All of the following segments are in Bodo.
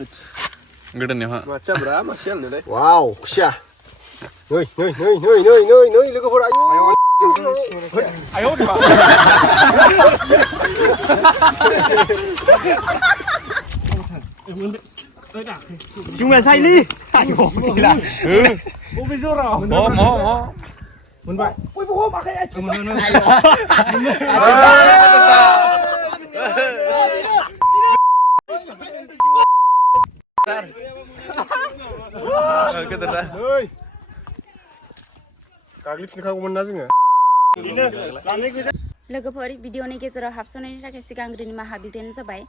गोदोनायाव हा माचा ब्रा मासियाल नोलै वाव खुसिया नै लोगोफोर आयौ आयौ मा Cuma Saili. Aduh, gila. Bobby Zora. Mau. Menbai. Woi, buku pakai aja. लोगोफोर भिडिअनि गेजेराव हाबसननायनि थाखाय सिगांग्रो निमाहा बिग्रायानो जाबाय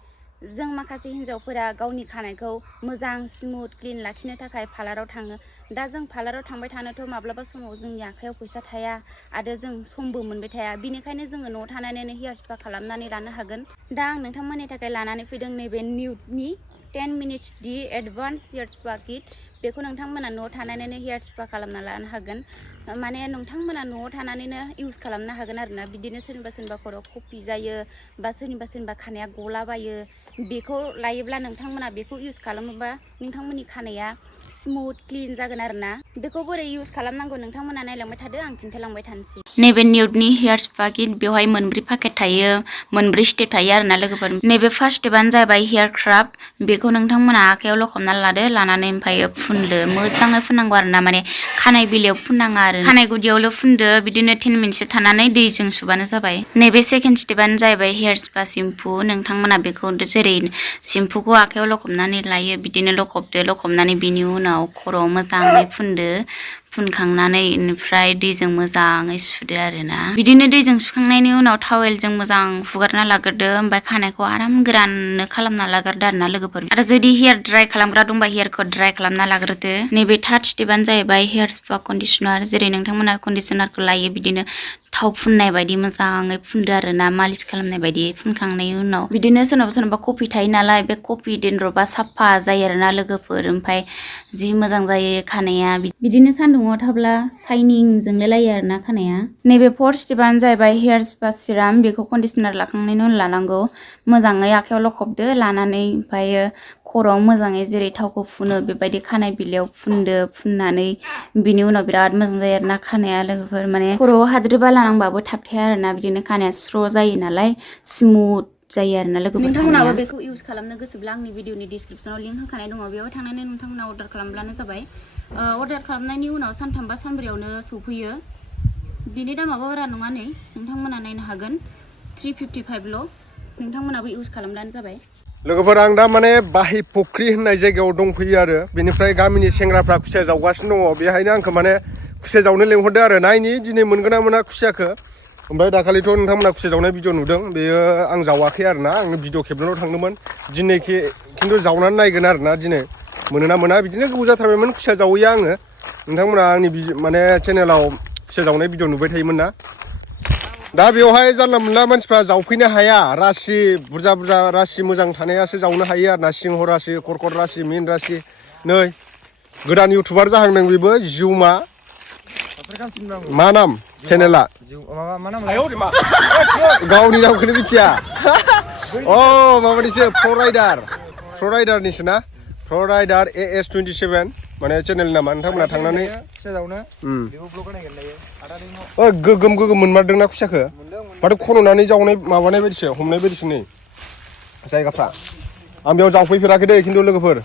जों माखासे हिन्जावफोरा गावनि खानायखौ मोजां स्मुथ क्लिन लाखिनो थाखाय पार्लाराव थाङो दा जों पार्लाराव थांबाय थानोथ' माब्लाबा समाव जोंनि आखायाव फैसा थाया आरो जों समबो मोनबाय थाया बिनिखायनो जोङो न'आव थानानैनो हेयार स्पा खालामनानै लानो हागोन दा आं नोंथांमोननि थाखाय लानानै फैदों नैबे निउडनि 10 मिनिट्स दि एडभान्स हेयार स्पा किट बेखौ नोंथांमोना न'आव थानानैनो हेयार स्पा खालामना लानो हागोन माने नोंथांमोना न'आव थानानैनो इउज खालामनो हागोन आरोना बिदिनो सोरनिबा खर'आव कफि जायो बा सोरनिबा खानाया गलाबायो बेखौ लायोब्ला नोंथांमोना बेखौ इउज खालामोबा नोंथांमोननि खानाया स्मुथ क्लिन जागोन आरोना बेखौ बोरै इउज खालामनांगौ नोंथांमोना नायलांबाय थादो आं खिन्थालांबाय थानोसै नैबे निउडनि हेयार स्पा किट बेवहाय मोनब्रै पाकेट थायो मोनब्रै स्टेप थायो आरोना लोगोफोर नैबे फार्स्ट स्टेपआनो जाबाय हेयार क्राफ्ट बेखौ नोंथांमोना आखायाव लखबना लादो लानानै ओमफ्राय फुनदो मोजाङै फुननांगौ आरोना माने खानाय बिलायाव फुननाङा आरो खानाय गुदियावल' फुनदो बिदिनो 10 मिनिटसो थानानै दैजों सुबानो जाबाय नैबे सेकेन्ड स्टेपआनो जाहैबाय हेयार स्पा सिम्पु नोंथांमोना बेखौ जेरै सिम्पुखौ आखायाव लखबनानै लायो बिदिनो लखबनानै बिनि उनाव खर'आव मोजाङै फुनदो फुनखांनानै इनिफ्राय दैजों मोजाङै सुदो आरोना बिदिनो दैजों सुखांनायनि उनाव टावेलजों मोजां हुगारना लाग्रोदो ओमफ्राय खानायखौ आराम गोराननो खालामना लाग्रोदो आरोना लोगोफोर आरो जुदि हेयार ड्राइ खालामग्रा दंबा हेयारखौ ड्राइ खालामना लाग्रोदो नैबे थार्ड स्टेपआनो जाहैबाय हेयार स्पा कन्डिशनार जेरै नोंथांमोना कन्डिशनारखौ लायो बिदिनो थाव फुननाय बायदि मोजाङै फुनदो आरोना मालिस खालामनाय बायदि फुनखांनायनि उनाव बिदिनो सोरनाबा कफि थायो नालाय बे कफि डेन्ड्रफा साफा जायो आरोना लोगोफोर ओमफ्राय जि मोजां जायो खानाया बिदिनो सान्दुङाव थाब्ला शाइनिं जोंलायलायो आरोना खानाया नैबे फोर्थ स्टेपआनो जाहैबाय हेयार स्पा सिराम बेखौ कन्डिशनार लाखांनायनि उनाव लानांगौ मोजाङै आखायाव लखबदो लानानै ओमफ्रायो खर'आव मोजाङै जेरै थावखौ फुनो बेबायदि खानाय बिलायाव फुनदो फुननानै बिनि उनाव बिराद मोजां जायो आरोना खानाया लोगोफोर माने खर'आव हाद्रि बाला नांबाबो थाबथाया आरोना बिदिनो खानाया स्र' जायो नालाय स्मुथ जायो आरोना लोगोफोर नोंथांमोनाबो बेखौ इउज खालामनो गोसोब्ला आंनि भिडिअनि डिसक्रिपसनाव लिंक होखानाय दङ बेयाव थांनानै नोंथांमोना अर्डार खालामब्लानो जाबाय अर्डार खालामनायनि उनाव सानथाम बा सानब्रैयावनो सौफैयो बिनि दामाबो बारा नङा नै नोंथांमोना नायनो हागोन 355ल' नोंथांमोनाबो इउज खालामब्लानो जाबाय लोगोफोर आं दा माने बाहि फुख्रि होननाय जायगायाव दंफैयो आरो बेनिफ्राय गामिनि सेंग्राफ्रा खुसिया जावगासिनो दङ बेहायनो आंखौ माने खुसिया जावनो लेंहरदों आरो नायनि दिनै मोनगोन ना मोना खुसियाखौ ओमफ्राय दाखालिथ' नोंथांमोना खुसिया जावनाय भिडिअ नुदों बेयो आं जावाखै आरोना आं भिडिअ खेबनोल' थांदोंमोन दिनै खिन्थु जावनानै नायगोन आरोना दिनै मोनोना मोना बिदिनो गोबाव जाथारबायमोन खुसिया जावैया आङो नोंथांमोना आंनि माने चेनेलाव खुसिया जावनाय भिडिअ नुबाय थायोमोन ना दा बेवहाय जानला मोनला मानसिफ्रा जावफैनो हाया रासि बुरजा रासि मोजां थानायासो जावनो हायो आरोना सिंह रासि कर्कट रासि मिन रासि नै गोदान इउटुबार जाहांदों बेबो जिउमा मा नाम चेनेला गावनि नामखौनो मिथिया अ माबानिसो फ्ल'राइडारनिसो ना फ्ल'राइडार AS27 माने चेनेलनि नामा नोंथांमोना थांनानै गोगोम मोनमारदोंना खुसियाखौ माथो खन'नानै जावनाय माबानाय बायदिसो हमनाय बायदिसो नै जायगाफ्रा आं बेयाव जावफैफेराखै दे खिन्थु लोगोफोर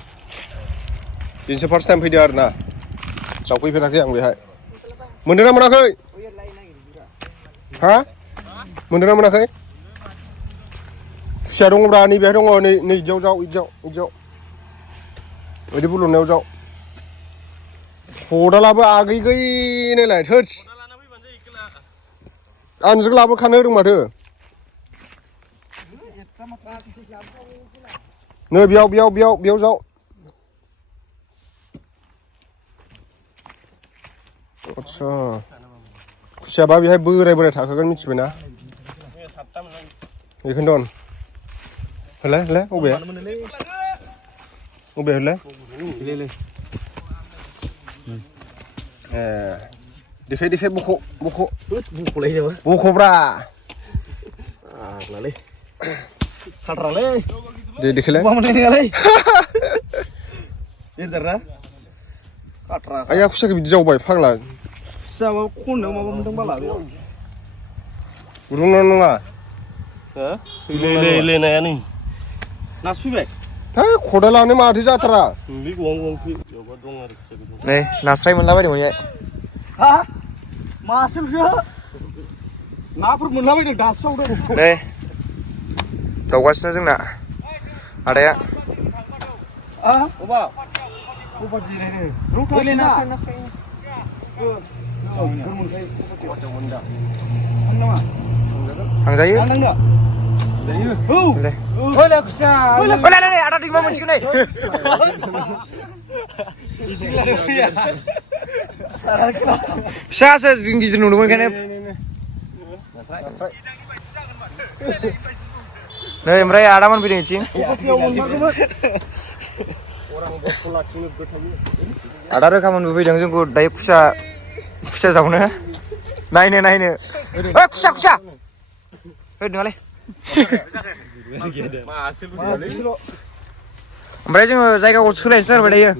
दिनैसो फार्स्ट टाइम फैदो आरोना जावफैफेराखै आं बेहाय मोनदोंना मोनाखै हा मोनदोंना मोनाखै खुसिया दङब्रा नैबेहाय दङ नै इदियाव जाव इदियाव ओरै बुलुनायाव जाव खदालाबो आगै नायलाय थोस आंजों लाबोखानो होदों माथो नै बेयाव जाव आच्छा खुसियाबा बेहाय बोराय थाखागोन मिथिबायना बेखौनोथ' होलाय अबेया होलाय ए देखाय बख'ब्रा खाट्रालै दे देखायलाय गेदेरा काट्रा आया खुसियाखौ बिदि जावबाय फाग्ला खुसियाबा खननायाव माबा मोनदों बाला बेयाव रुंना नङा हो ले नाया नै नासो फैबाय है खदालानो माथो जाथारा बे गवां फै बेयावबा दं आरो खुसिया नै नास्राय मोनलाबायदोंमोन इयाय हा मासेल'सो नाफोर मोनलाबायदों दासो जावदों नै जावगासिनो जोंना आदाया अबा जिरायनो रुथालै नास्राय थांजायो आदा दैमा मोनसिगोन नै फिसासो जों गिदिर नुदोंमोन ओंखायनो नै ओमफ्राय आदामोन फैदों इथिं आदा रोखामोनबो फैदों जोंखौ दायो खुसिया जावनो नायनो खुसिया नङालै ओमफ्राय जोङो जायगाखौ सोलायनोसै आरो दायो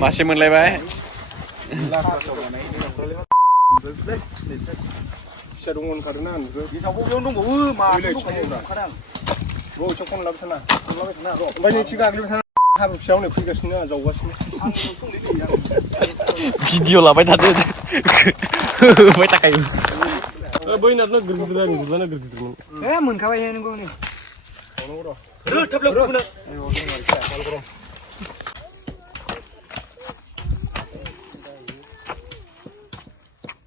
मासे मोनलायबाय फिसा दङ ओंखारोना बेयावनो दंबावो माथो दंखादां एसे खन लाबाय थाना ओमफ्राय नै थिग आगोलबाय थाना हाब्रु फिसा हनै फैगासिनो जावगासिनो भिडिअ लाबाय थादो होबाय थाखायो बैनाथ' गिदिर मोनखाबाय नोंगौ नै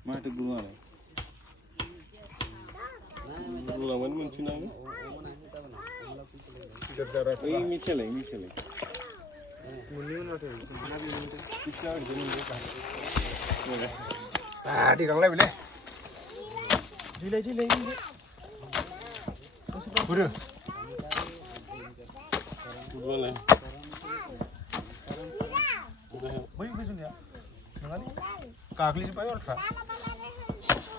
माथो गुरुङालाय गुरुङानो मोनसिनाङो मिथियालाय दैगांलायबायलै दिलाय बोरो बै गोजौनिया नङालै गाग्लिजोब्बाय अल्ट्रा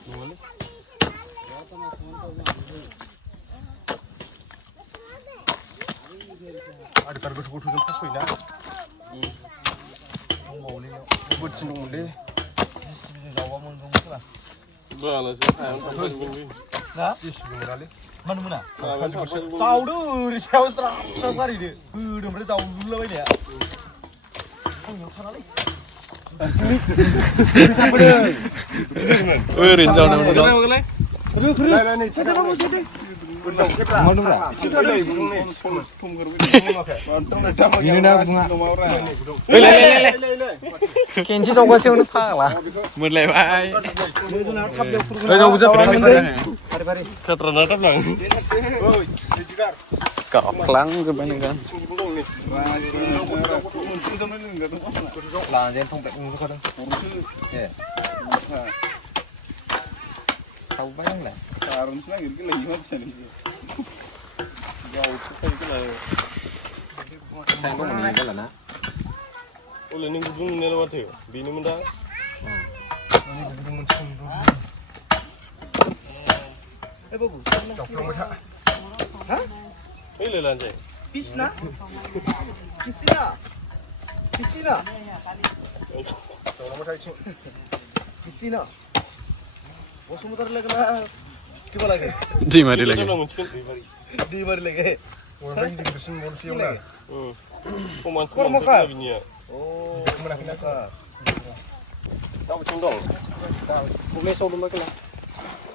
नङालै आदार गोथौ फासयना दंबावोलै बोथिं दंमोनलै जावबा मोनगौमोन बालासो हायाव थांबाय ना जेसिबि मोनालै मानो मोना जावदो ओरै सायाव स्राब गारिदो होदो ओमफ्राय जावलुलाबायनाया ओरैनो जावनांगौ खेनसे जावगासेयावनो फाग्ला मोनलायबाय खाट्राना थाबलां गाफ्लांजोब्बाय नोंथां लांजेन थांबाय नुखादों थावबाय आंलाय आरनसो नागिरगोन मानसियानो अले नों गुदुं मोननायालाय माथो बेनोमोन दा ओइलाय लानोसै Pisna? Pisna? बसुमतारी लागला किबा लागे दैमारि लागे दैमारि लागे ओमफ्राय गिदिरसिन बलसियाव ना समान बिनिया अ मोनाखैना का दाबोथिं दं कलेजाव दंना गैला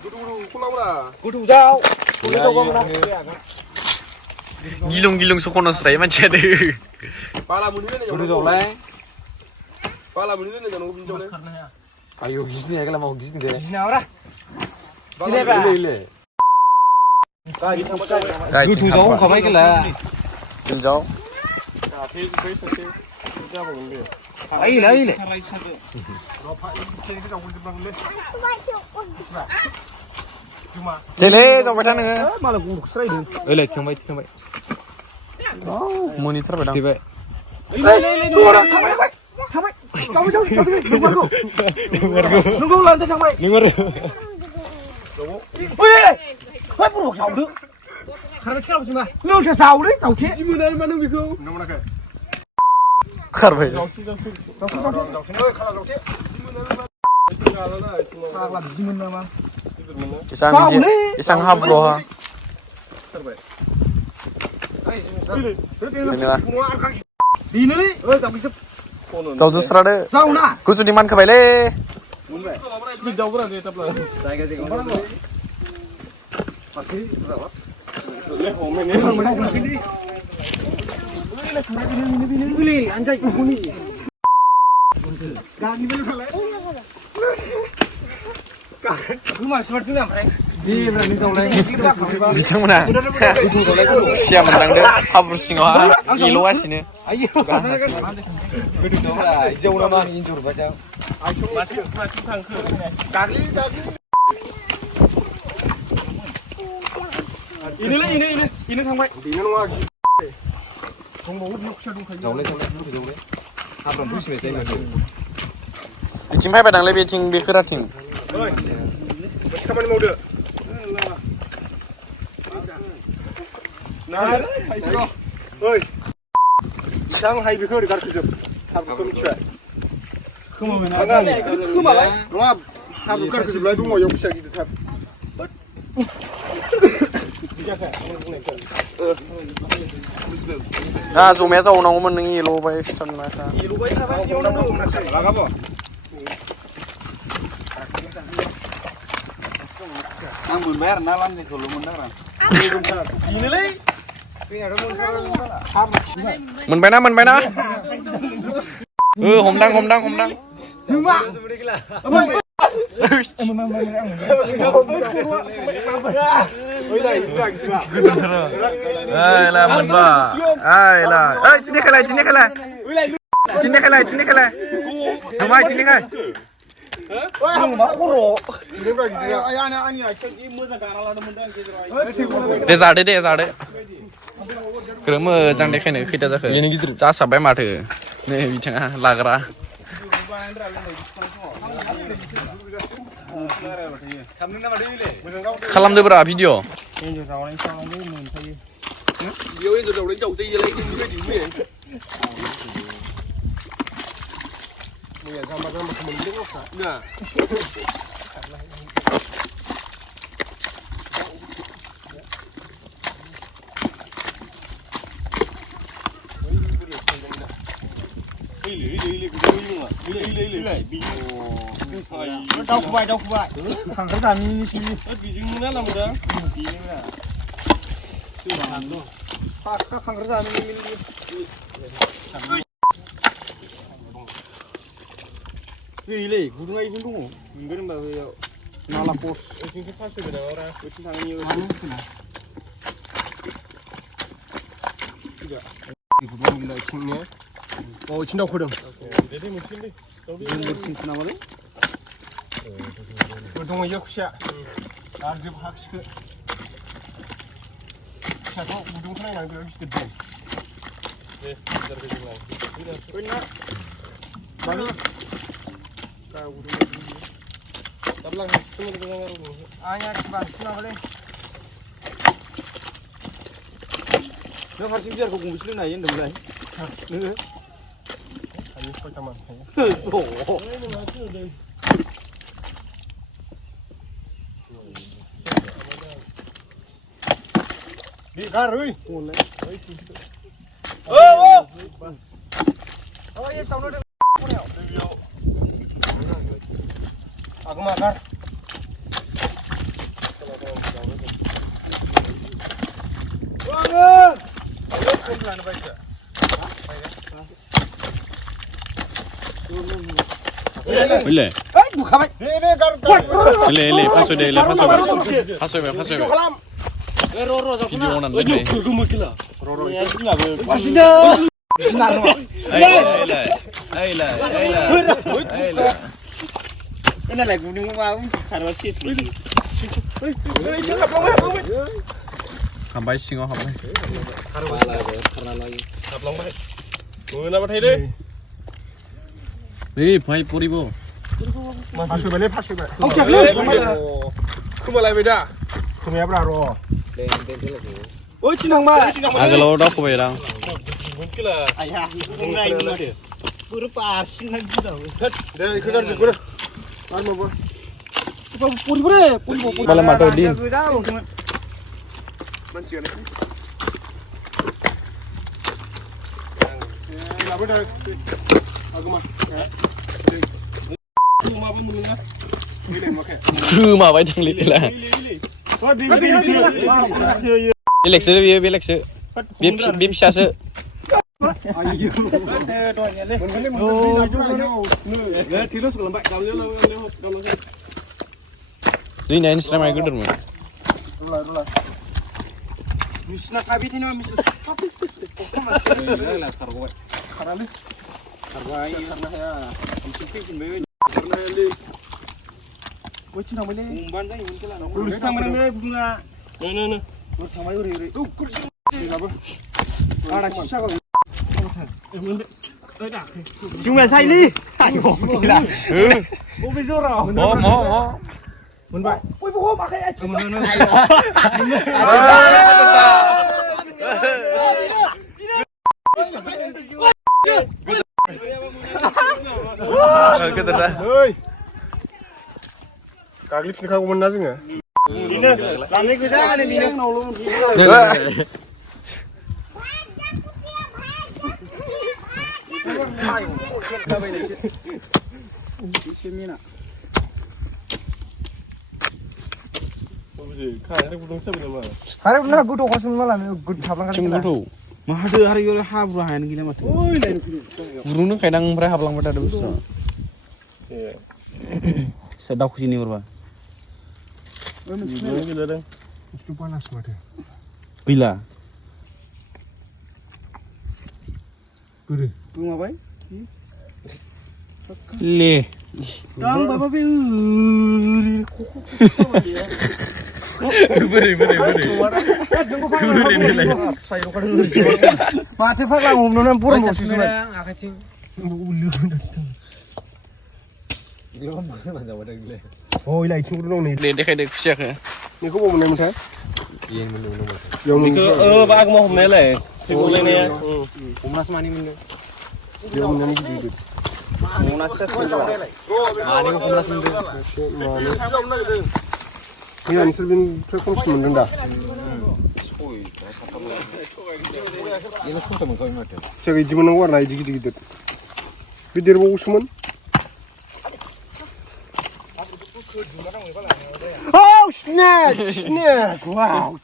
गुदुं खनाब्रा गुदुं जाव कलेजाव गामना गिलुं सखनसराय मानसिया दे बाला मोननो गुदुं जावलाय बाला मोननो जानांगौ बिदियावनो आयौ गिजिनि आगला माव गिजिनि दे गिनावरा ले गुदुं जाव खाबाय गैला गुदुं जाव जाबावगोन बे आइले देले जावबाय था नोङो मालाय गथ'खौसो रायदों ओइलाय थांबाय मोनिथारबाय दां थांबाय nunggu lantai sampai woi buruk jauh deh karena sekarang cuma lu udah jauh deh jauh sih gimana mana begitu Karbai. Isang hablo ha. Jauh justru ada. Kusu di mana kembali? Bicara siapa menang deh? Habis singa, kilo asini. Ini sampai. Bikin apa dang lebih ting bikira ting. Kamu mau deh? Nah, saya oi. Isang hai bikir dekat kerja. Habis kemana? Kemana? Rumah habis kerja sebelah dulu yang bisa gitu tab. Ah, zoomnya jauh nang umum nengi lo bay fitan masa. Nang bunmer nalan ni kalau mundaran. Ini lagi. Menbena. Homdang. Ayolah menba. Ayolah. Sini kalah. Semua sini kan. Desa. Kerana jangan dekatnya kita jaga. Ini gitu. Jasa bay mata. Nih bicara lagra. Kalam deh berapa video? Đâu khu vậy. Thằng cái thằng như chi. Bijing mana lah muda. Bijing mana. Tu mana tu. Pak khang kerja ni. Ini guru ngai pun tu. Mungkin bawa nala pos. Ini pas tu dah orang. Itu thằng ni. Tidak. Ibu mungkin dah cingnya. Oh, cina aku dah. Jadi mungkin ni. Mungkin cina mana? Dong ya kusiya. Arjib hak sikit. Siapa udung sana yang lagi sedih. Jar ke jalan. Benar. Bani. Kau udung. Tablang semua dengan rumah. Anya cepat sana boleh. Nak harus jar kau kumpul na yang dah. Ni. Ayo cepat kaman. Oh. Đi ra rồi. Ôi sao nó được con hẻo. À cái mà ra. Vâng ơi. Không làm được vậy chứ. Boleh. Buka baik. Ele, pasu deh. Video onan lagi. Ayolah. Ini lagi gunung mau harus sih. Hambai singo hambai. Karena lagi. Taplong baik. Mana batai deh. भाई परिबो फासबायलै फासबाय खोमालायबाय दा खोमायाब्रा र' ओइ थिनांबाय आगोलाव दावखोबाय रां आया बुंनाय माथो बोरो पारसिंहाय दिदाव दे इखो गारजोबगोर आर माबा परिबरे परिबो बाला माथो दिन मानसियानो लाबो दा आगोमा माबा मोनोना बेलेग माखे गोमाबाय दांलै बेला बेलेगसो बेयो बेलेगसो बे फिसासो जोंनिया नोंसिना माय गोदोरमोन नोंसिना थाबाय थायो नामा मिस खारालै खारबाय खारनो हाया ओमफ्राय फैफिनबाय खारनो हायालै ओइ थिनांबायलै हमबानो जायोमोन खेला ओरै थांबायलै गुदुङा नो ओरै थांबाय ओरै लाबो आदा सिसाखौ जुमाया साइलि बबे जराव मोनबाय बयबो हमाखै गाग्लिफिनखागौमोन ना जोङो लानाय गोजा आंनावल' खारेबना गोथौखासो मालानो गोथौ माहादो आरो इयाव हाब्रु हायानो गैला माथो गुरुनो खायदां ओमफ्राय हाबलांबाय थादों बुस्थुआ सोर दावखोसि नेहरबा गैला गोमाबाय ले आं बाबा बे माथो फाग्ला हमनानै बर'बावसो आखाइथिं देखायदो खुसियाखौ बेखौ बाव मोननायमोनथाय बागमा हमनायालाय थैगलायनाया हमनासो मानि मोनदों बेयाव मोननायानो गिदिर गिदिर मानैखौ हमनासो मोनदों मैया नोंसोर बेनिफ्राय खमसिन मोनदों दा खुसियाखौ इदि मोननांगौ आरो ना इदि गिदिर गिदिर बे देरबावोसोमोन Oh, snap! Snap! Wow!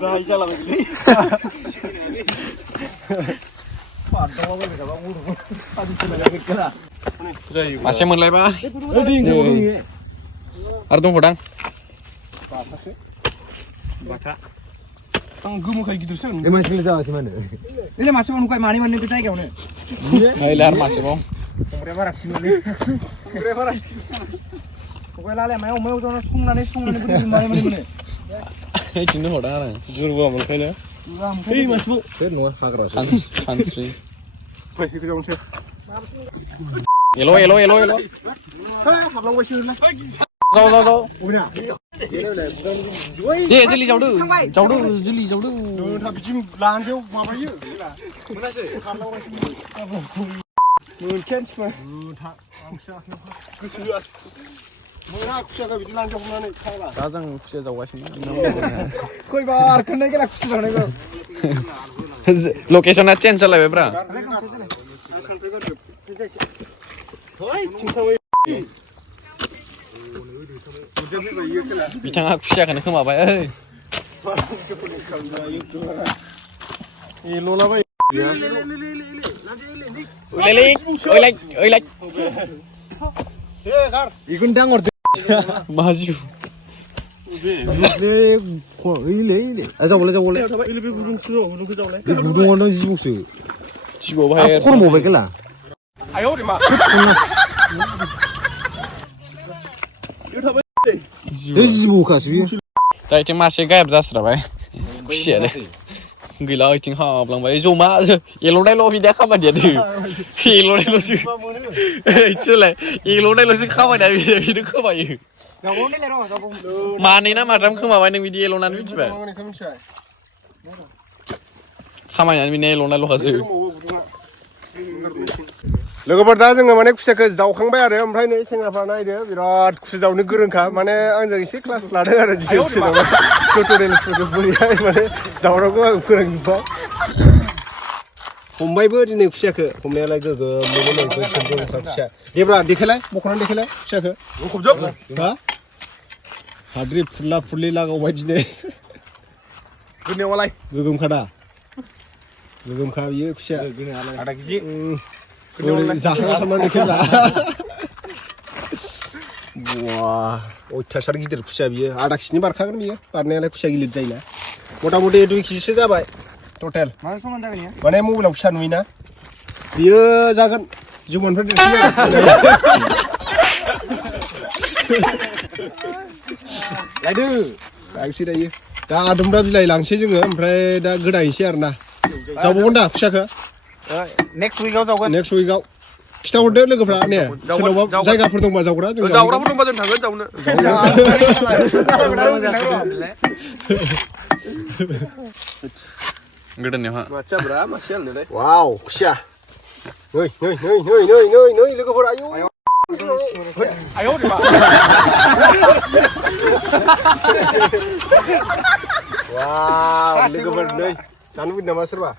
Guys, jalan lagi. मासे मोनलायबा आरो दंखौदां बाथा आं गोमोखाय गिदिरसो मानसिफोर जाबासो मानो बेलाय मासे मोनखाय मानै मोननै बे जायगायावनो गैला आरो मासेबाव संग्राया बाराखिसैमोनलै संग्राया बाराखिसै संग्राया मायाव मायाव ज'ना संनानै मानै मोनो इदिनो हरदां आरो जुरबा मोनखायनो बै मासेखौ बे नङा हाग्रा सानस्रि फैखो जावनोसै एल' हाबलांबायसो जाव दे जोलै जावदो जोलै जावदो बिदि लानोसै माबायो मोनासै मोनखायानोसै गोसो होआ मोना खुसियाखौ बिदि लानोसै हमनानै फाग्ला दा जों खुसिया जावगासिनो खयबार खोन्नाय गेला खुसि जानायखौ लकेसना चेन्ज जालायबायब्रा बिथाङा खुसियाखौनो खोमाबाय इखौनो दांहरदो माजु जावलाय बे गुदुङावनो जिबौसो जिबौ बाहाय खरमावबाय गेला आयौ रे मा जिबौखासो दा इथिं मासे गायब जास्राबाय खुसियालाय गैला ओइथिं हाबलांबाय जमा एल'नायल' बिदा खामानियानो एल'नायल'सो इथिंलाय एल'नायल'सो खामानिया बिनो खोमायो मानै ना माथाम खोमाबाय नों बिदि एल'नानै मिथिबाय खामानियानो बिनो एल'नायल'खासो लोगोफोर दा जोङो माने खुसियाखौ जावखांबाय आरो ओमफ्राय नै सेंग्राफ्रा नायदो बिराद खुसि जावनो गोरोंखा माने आंजों एसे क्लास लादों आरो दिनै खुसि जावनाय टिउटरियेलफोरखौ बोरैहाय माने जावनांगौ आं फोरोंजोब्बाय हमबायबो दिनै खुसियाखौ हमनायालाय गोगोम मोनो खुसिया देब्रा देखायलाय बख'नानै देखायलाय खुसियाखौ बख'जोब हा हाद्रि फुरला फुरलि लागावबाय दिनै गोदनायावलाय गोगोमखादा गोगोमखा बियो खुसिया आधा केजि जाखां खालामनानै देखायब्रा बा अयथासार गिदिर खुसिया बियो आधा केजिनि बारखागोन बियो बारनायालाय खुसिया गिलिर जायोना मथा मथि 2 केजिसो जाबाय टटेल माने मबाइलाव फिसा नुयोना बियो जागोन जिबननिफ्राय देरसिन लायदो लांसै दायो दा आदुमब्रा बिलाइ लांसै जोङो ओमफ्राय दा गोदाहैसै आरोना जावबावगोन दा खुसियाखौ नेक्स्ट उइकआव जावगोन नेक्स्ट उइकआव खिथाहरदो लोगोफ्रा ने सोरनावबा जायगाफोर दंबा जावग्रा जों जावग्राफोर दंबा जों थांगोन जावनो गोदोनायावहा मासेब्रा मासे आंनोलाय वाव खुसिया नै लोगोफोर आयौ आयौ वाव लोगोफोर नै जानो लुबैदों नामा सोरबा